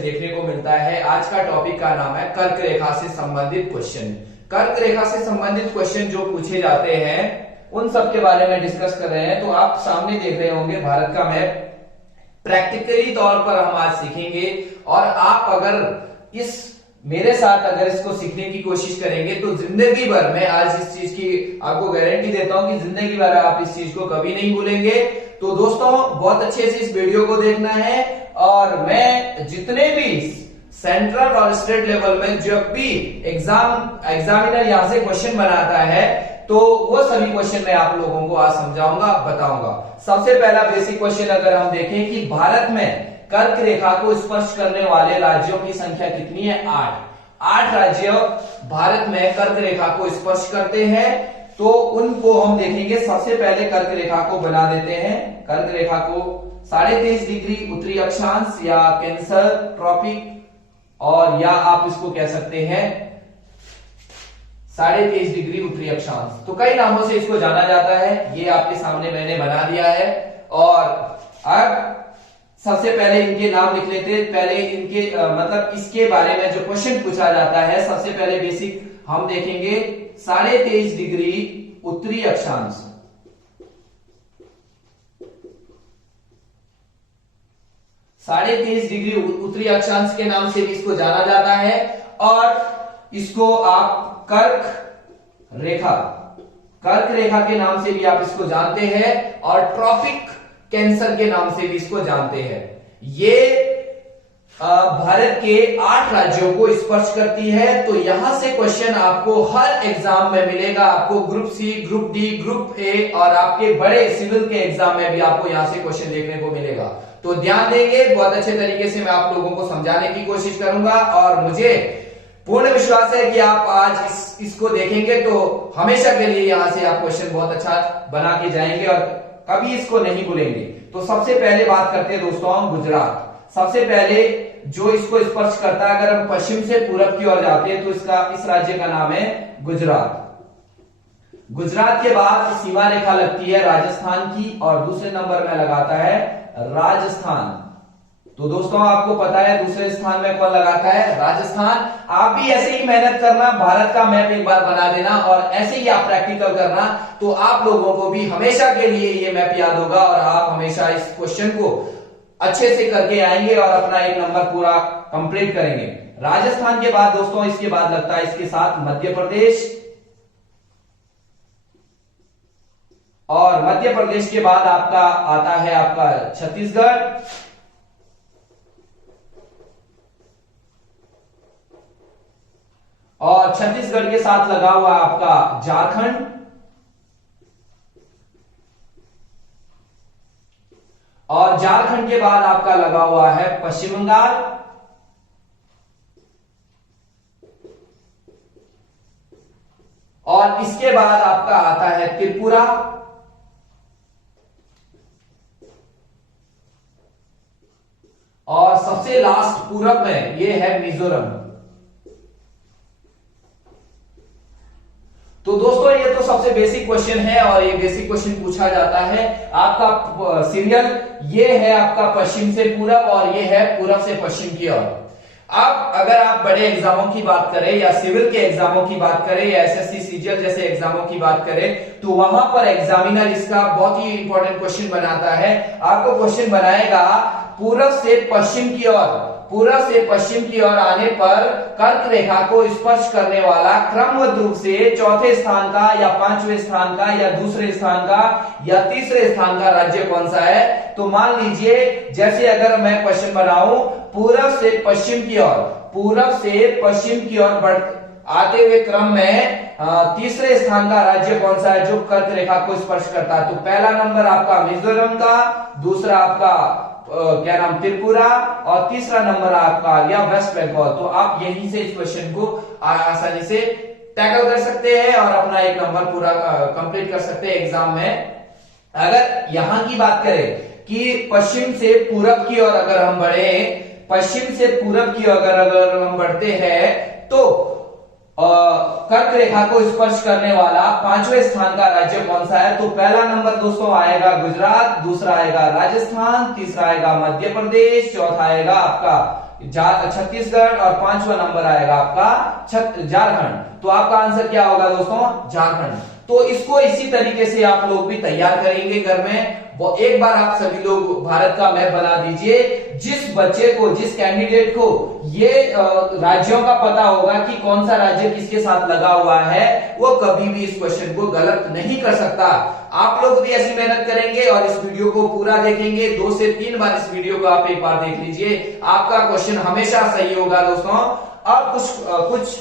Question देखने को मिलता है। आज का टॉपिक का नाम है कर्क रेखा से संबंधित क्वेश्चन। कर्क रेखा से संबंधित क्वेश्चन जो पूछे जाते हैं उन सब के बारे में डिस्कस कर रहे हैं। तो आप सामने देख रहे होंगे भारत का मैप। प्रैक्टिकली तौर पर हम आज सीखेंगे और आप अगर इस मेरे साथ अगर इसको सीखने की कोशिश करेंगे तो जिंदगी भर, मैं आज इस चीज की आपको गारंटी देता हूं कि जिंदगी भर आप इस चीज को कभी नहीं भूलेंगे। तो दोस्तों बहुत अच्छे से इस वीडियो को देखना है और मैं जितने भी सेंट्रल और स्टेट लेवल में जब भी एग्जामिनर यहां से क्वेश्चन बनाता है तो वो सभी क्वेश्चन मैं आप लोगों को आज समझाऊंगा, बताऊंगा। सबसे पहला बेसिक क्वेश्चन अगर हम देखें कि भारत में कर्क रेखा को स्पर्श करने वाले राज्यों की संख्या कितनी है? 8 राज्य भारत में कर्क रेखा को स्पर्श करते हैं। तो उनको हम देखेंगे। सबसे पहले कर्क रेखा को बना देते हैं। कर्क रेखा को 23.5 डिग्री उत्तरी अक्षांश या कैंसर ट्रॉपिक, और या आप इसको कह सकते हैं 23.5 डिग्री उत्तरी अक्षांश। तो कई नामों से इसको जाना जाता है। ये आपके सामने मैंने बना दिया है। और अब सबसे पहले इनके नाम लिख लेते हैं। पहले इनके मतलब इसके बारे में जो क्वेश्चन पूछा जाता है, सबसे पहले बेसिक हम देखेंगे 23.5 डिग्री उत्तरी अक्षांश। 23.5 डिग्री उत्तरी अक्षांश के नाम से भी इसको जाना जाता है। और इसको आप कर्क रेखा के नाम से भी आप इसको जानते हैं और ट्रॉपिक कैंसर के नाम से भी इसको जानते हैं। ये भारत के 8 राज्यों को स्पर्श करती है। तो यहां से क्वेश्चन आपको हर एग्जाम में मिलेगा। आपको group C, group D, group A और आपके बड़े सिविल के एग्जाम में भी आपको यहां से क्वेश्चन देखने को मिलेगा। तो ध्यान देंगे, बहुत अच्छे तरीके से मैं आप लोगों को समझाने की कोशिश करूंगा और मुझे पूर्ण विश्वास है कि आप आज इसको देखेंगे तो हमेशा के लिए यहां से आप क्वेश्चन बहुत अच्छा बना के जाएंगे और कभी इसको नहीं भूलेंगे। तो सबसे पहले बात करते हैं दोस्तों हम गुजरात। सबसे पहले जो इसको स्पर्श करता है, अगर हम पश्चिम से पूरब की ओर जाते हैं तो इस राज्य का नाम है गुजरात। गुजरात के बाद सीमा रेखा लगती है राजस्थान की और दूसरे नंबर में लगाता है राजस्थान। तो दोस्तों आपको पता है दूसरे स्थान में कौन लगाता है? राजस्थान। आप भी ऐसे ही मेहनत करना, भारत का मैप एक बार बना देना और ऐसे ही आप प्रैक्टिकल करना, तो आप लोगों को भी हमेशा के लिए ये मैप याद होगा और आप हमेशा इस क्वेश्चन को अच्छे से करके आएंगे और अपना एक नंबर पूरा कंप्लीट करेंगे। राजस्थान के बाद दोस्तों इसके बाद लगता है इसके साथ मध्य प्रदेश, और मध्य प्रदेश के बाद आपका आता है आपका छत्तीसगढ़, और छत्तीसगढ़ के साथ लगा हुआ आपका झारखंड, और झारखंड के बाद आपका लगा हुआ है पश्चिम बंगाल, और इसके बाद आपका आता है त्रिपुरा, और सबसे लास्ट पूरब में ये है मिजोरम। तो दोस्तों ये तो सबसे बेसिक क्वेश्चन है और ये बेसिक क्वेश्चन पूछा जाता है। आपका सीरियल ये है आपका पश्चिम से पूरब और ये है पूरब से पश्चिम की ओर। अब अगर आप बड़े एग्जामों की बात करें या सिविल के एग्जामों की बात करें या एसएससी सीजीएल जैसे एग्जामों की बात करें तो वहां पर एग्जामिनर इसका बहुत ही इंपॉर्टेंट क्वेश्चन बनाता है। आपको क्वेश्चन बनाएगा पूरब से पश्चिम की ओर, पूरब से पश्चिम की ओर आने पर कर्क रेखा को स्पर्श करने वाला क्रमबद्ध रूप से चौथे स्थान का या 5वें स्थान का या दूसरे स्थान का या तीसरे स्थान का राज्य कौन सा है? तो मान लीजिए जैसे अगर मैं क्वेश्चन बनाऊं पूरब से पश्चिम की ओर, पूरब से पश्चिम की ओर बढ़ आते हुए क्रम में तीसरे स्थान का राज्य कौन सा है जो कर्क रेखा को स्पर्श करता है? तो पहला नंबर आपका मिजोरम का, दूसरा आपका क्या नाम त्रिपुरा, और तीसरा नंबर आपका आ गया वेस्ट बंगाल। तो आप यहीं से इस क्वेश्चन को आसानी से टैकल कर सकते हैं और अपना एक नंबर पूरा कंप्लीट कर सकते हैं एग्जाम में। अगर यहां की बात करें कि पश्चिम से पूरब की ओर अगर हम बढ़े, पश्चिम से पूरब की ओर अगर हम बढ़ते हैं तो कर्क रेखा को स्पर्श करने वाला 5वें स्थान का राज्य कौन सा है? तो पहला नंबर दोस्तों आएगा गुजरात, दूसरा आएगा राजस्थान, तीसरा आएगा मध्य प्रदेश, चौथा आएगा आपका छत्तीसगढ़ और 5वां नंबर आएगा आपका झारखंड। तो आपका आंसर क्या होगा दोस्तों? झारखंड। तो इसको इसी तरीके से आप लोग भी तैयार करेंगे घर में। वो एक बार आप सभी लोग भारत का मैप बना दीजिए। जिस बच्चे को, जिस कैंडिडेट को ये राज्यों का पता होगा कि कौन सा राज्य किसके साथ लगा हुआ है, वो कभी भी इस क्वेश्चन को गलत नहीं कर सकता। आप लोग भी ऐसी मेहनत करेंगे और इस वीडियो को पूरा देखेंगे। 2 से 3 बार इस वीडियो को आप एक बार देख लीजिए, आपका क्वेश्चन हमेशा सही होगा दोस्तों। अब कुछ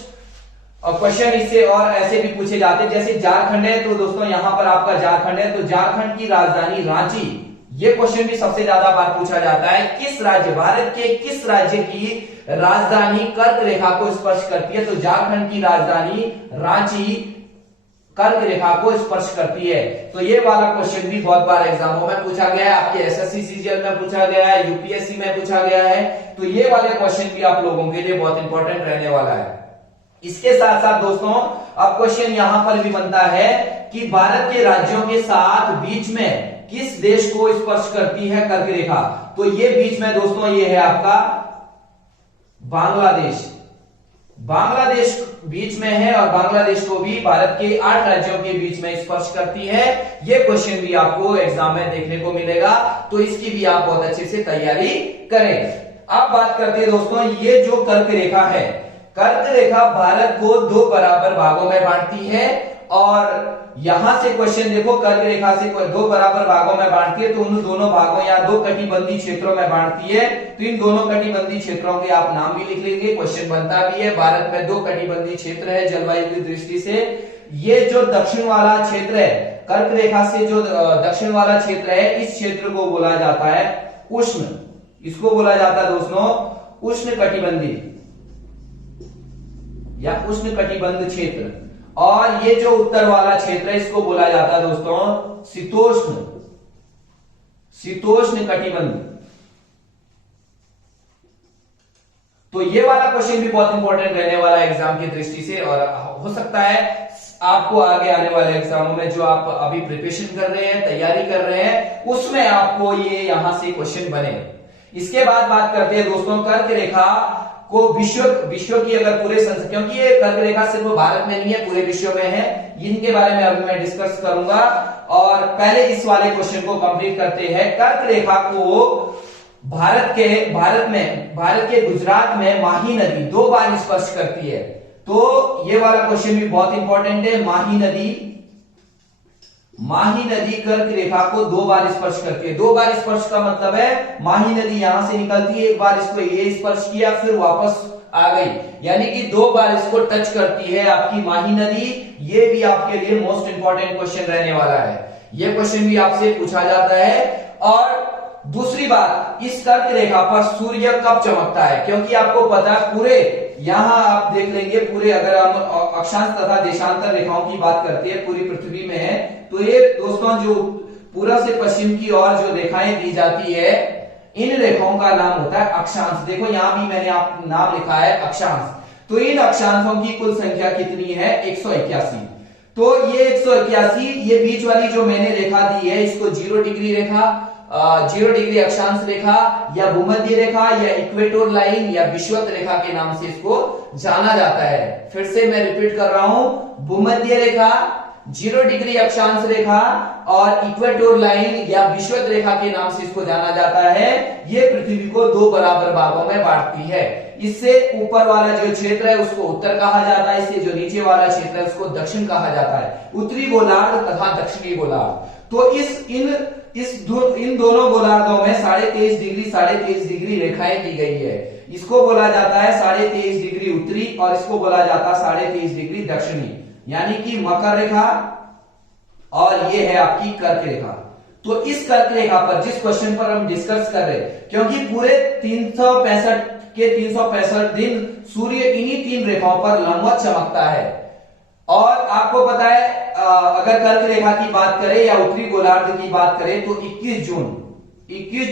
क्वेश्चन इससे और ऐसे भी पूछे जाते हैं, जैसे झारखंड है तो दोस्तों यहां पर आपका झारखंड है, तो झारखंड की राजधानी रांची, ये क्वेश्चन भी सबसे ज्यादा बार पूछा जाता है। किस राज्य, भारत के किस राज्य की राजधानी कर्क रेखा को स्पर्श करती है? तो झारखंड की राजधानी रांची कर्क रेखा को स्पर्श करती है। तो ये वाला क्वेश्चन भी बहुत बार एग्जामों में पूछा गया है, आपके एसएससी सीजीएल में पूछा गया है, यूपीएससी में पूछा गया है। तो ये वाले क्वेश्चन भी आप लोगों के लिए बहुत इंपॉर्टेंट रहने वाला है। इसके साथ साथ दोस्तों अब क्वेश्चन यहां पर भी बनता है कि भारत के राज्यों के साथ बीच में किस देश को स्पर्श करती है कर्क रेखा? तो ये बीच में दोस्तों ये है आपका बांग्लादेश। बांग्लादेश बीच में है और बांग्लादेश को भी भारत के 8 राज्यों के बीच में स्पर्श करती है। ये क्वेश्चन भी आपको एग्जाम में देखने को मिलेगा, तो इसकी भी आप बहुत अच्छे से तैयारी करें। अब बात करते हैं दोस्तों, ये जो कर्क रेखा है, कर्क रेखा भारत को 2 बराबर भागों में बांटती है। और यहां से क्वेश्चन देखो, कर्क रेखा से 2 बराबर भागों में बांटती है, तो उन दोनों भागों या 2 कटिबंधी क्षेत्रों में बांटती है। तो इन दोनों कटिबंधी क्षेत्रों के आप नाम भी लिख लेंगे, क्वेश्चन बनता भी है। भारत में 2 कटिबंधी क्षेत्र है जलवायु की दृष्टि से। ये जो दक्षिण वाला क्षेत्र है, कर्क रेखा से जो दक्षिण वाला क्षेत्र है, इस क्षेत्र को बोला जाता है उष्ण। इसको बोला जाता है दोस्तों उष्ण कटिबंधी या उष्ण कटिबंध क्षेत्र। और ये जो उत्तर वाला क्षेत्र है, इसको बोला जाता है दोस्तों शीतोष्ण, शीतोष्ण कटिबंध। तो ये वाला क्वेश्चन भी बहुत इंपॉर्टेंट रहने वाला है एग्जाम की दृष्टि से, और हो सकता है आपको आगे आने वाले एग्जामों में जो आप अभी प्रिपरेशन कर रहे हैं, तैयारी कर रहे हैं, उसमें आपको ये यहां से क्वेश्चन बने। इसके बाद बात करते हैं दोस्तों कर्क रेखा को विश्व की अगर पूरे क्योंकि ये कर्क रेखा सिर्फ भारत में नहीं है, पूरे विश्व में है, इनके बारे में अभी मैं डिस्कस करूंगा। और पहले इस वाले क्वेश्चन को कंप्लीट करते हैं। कर्क रेखा को भारत के गुजरात में माही नदी 2 बार स्पर्श करती है। तो ये वाला क्वेश्चन भी बहुत इंपॉर्टेंट है। माही नदी कर्क रेखा को 2 बार स्पर्श करती है। 2 बार स्पर्श का मतलब है माही नदी यहां से निकलती है, एक बार इसको ये स्पर्श किया फिर वापस आ गई, यानी कि 2 बार इसको टच करती है आपकी माही नदी। ये भी आपके लिए मोस्ट इंपॉर्टेंट क्वेश्चन रहने वाला है, ये क्वेश्चन भी आपसे पूछा जाता है। और दूसरी बात, इस कर्क रेखा पर सूर्य कब चमकता है? क्योंकि आपको पता है पूरे यहां आप देख लेंगे, पूरे अगर हम अक्षांश तथा देशांतर रेखाओं की बात करते हैं पूरी पृथ्वी में है, तो ये दोस्तों जो पूर्व से पश्चिम की ओर जो रेखाएं दी जाती है, इन रेखाओं का नाम होता है अक्षांश। देखो यहां भी मैंने आप नाम लिखा है अक्षांश। तो इन अक्षांशों की कुल संख्या कितनी है? 181। तो ये 181, ये बीच वाली जो मैंने रेखा दी है, इसको 0 डिग्री रेखा, 0 डिग्री अक्षांश रेखा या भूमध्य रेखा या इक्वेटोर लाइन या विषुवत रेखा के नाम से इसको जाना जाता है। फिर से मैं रिपीट कर रहा हूं, भूमध्य रेखा, 0 डिग्री अक्षांश रेखा और इक्वेटोर लाइन या विषुवत रेखा के नाम से इसको जाना जाता है। ये पृथ्वी को 2 बराबर भागों में बांटती है। इससे ऊपर वाला जो क्षेत्र है उसको उत्तर कहा जाता है, इससे जो नीचे वाला क्षेत्र है उसको दक्षिण कहा जाता है, उत्तरी गोलार्ध तथा दक्षिणी गोलार्ध। तो इन दोनों गोलार्धों में 23.5 डिग्री रेखाएं की गई है। इसको बोला जाता है 23.5 डिग्री उत्तरी और इसको बोला जाता है 23.5 डिग्री दक्षिणी, यानी कि मकर रेखा और ये है आपकी कर्क रेखा। तो इस कर्क रेखा पर जिस क्वेश्चन पर हम डिस्कस कर रहे हैं, क्योंकि पूरे 365 दिन सूर्य इन्हीं 3 रेखाओं पर लंबवत चमकता है। और आपको पता है अगर कर्क रेखा की बात करें या उत्तरी गोलार्ध की बात करें तो 21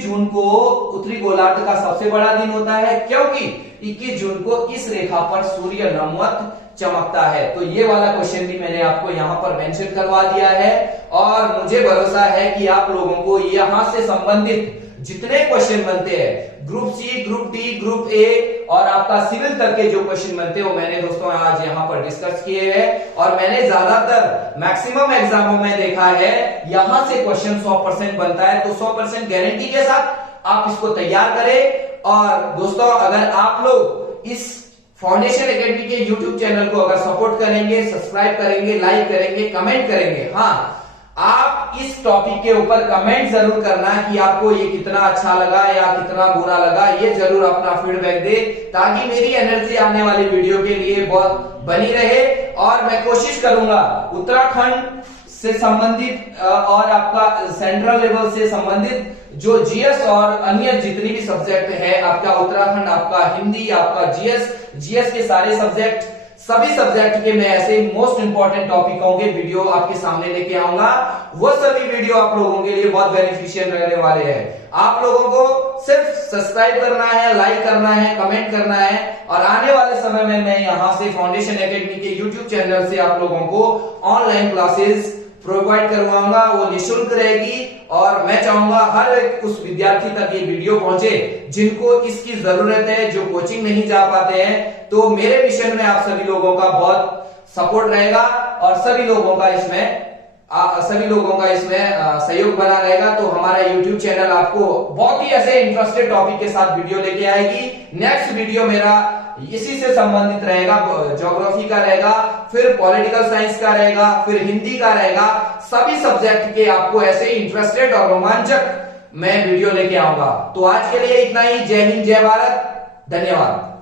जून को उत्तरी गोलार्ध का सबसे बड़ा दिन होता है, क्योंकि 21 जून को इस रेखा पर सूर्य लंबवत चमकता है। तो ये वाला क्वेश्चन भी मैंने आपको यहां पर मेंशन करवा दिया है और मुझे भरोसा है कि आप लोगों को यहां से संबंधित जितने क्वेश्चन बनते हैं group C, group D, group A और आपका सिविल तक के जो क्वेश्चन बनते हैं वो मैंने दोस्तों आज यहां पर डिस्कस किए हैं। और मैंने ज्यादातर मैक्सिमम एग्जामों में देखा है यहां से क्वेश्चन 100% बनता है। तो 100% गारंटी के साथ आप इसको तैयार करें। और दोस्तों अगर आप लोग इस फाउंडेशन एकेडमी के YouTube चैनल को अगर सपोर्ट करेंगे, सब्सक्राइब करेंगे, लाइक करेंगे, कमेंट करेंगे, हाँ आप इस टॉपिक के ऊपर कमेंट जरूर करना कि आपको ये कितना अच्छा लगा या कितना बुरा लगा, ये जरूर अपना फीडबैक दे ताकि मेरी एनर्जी आने वाली वीडियो के लिए बहुत बनी रहे। और मैं कोशिश करूंगा उत्तराखंड से संबंधित और आपका सेंट्रल लेवल से संबंधित जो जीएस और अन्य जितनी भी सब्जेक्ट है, आपका उत्तराखंड, आपका हिंदी, आपका जीएस के सारे सब्जेक्ट, सभी सब्जेक्ट के मैं ऐसे मोस्ट इंपॉर्टेंट टॉपिकों के वीडियो आपके सामने लेके आऊंगा। वो सभी वीडियो आप लोगों के लिए बहुत बेनिफिशियल रहने वाले हैं। आप लोगों को सिर्फ सब्सक्राइब करना है, लाइक करना है, कमेंट करना है। और आने वाले समय में मैं यहां से फाउंडेशन एकेडमी के यूट्यूब चैनल से आप लोगों को ऑनलाइन क्लासेस प्रोवाइड करवाऊंगा, वो निःशुल्क रहेगी। और मैं चाहूंगा हर एक उस विद्यार्थी तक ये वीडियो पहुंचे जिनको इसकी जरूरत है, जो कोचिंग नहीं जा पाते हैं। तो मेरे मिशन में आप सभी लोगों का बहुत सपोर्ट रहेगा और सभी लोगों का इसमें सहयोग बना रहेगा। तो हमारा YouTube चैनल आपको बहुत ही ऐसे इंटरेस्टेड टॉपिक के साथ वीडियो लेके आएगी। नेक्स्ट वीडियो मेरा इसी से संबंधित रहेगा, ज्योग्राफी का रहेगा, फिर पॉलिटिकल साइंस का रहेगा, फिर हिंदी का रहेगा। सभी सब्जेक्ट के आपको ऐसे इंटरेस्टेड और रोमांचक मैं वीडियो लेके आऊंगा। तो आज के लिए इतना ही। जय हिंद, जय भारत, धन्यवाद।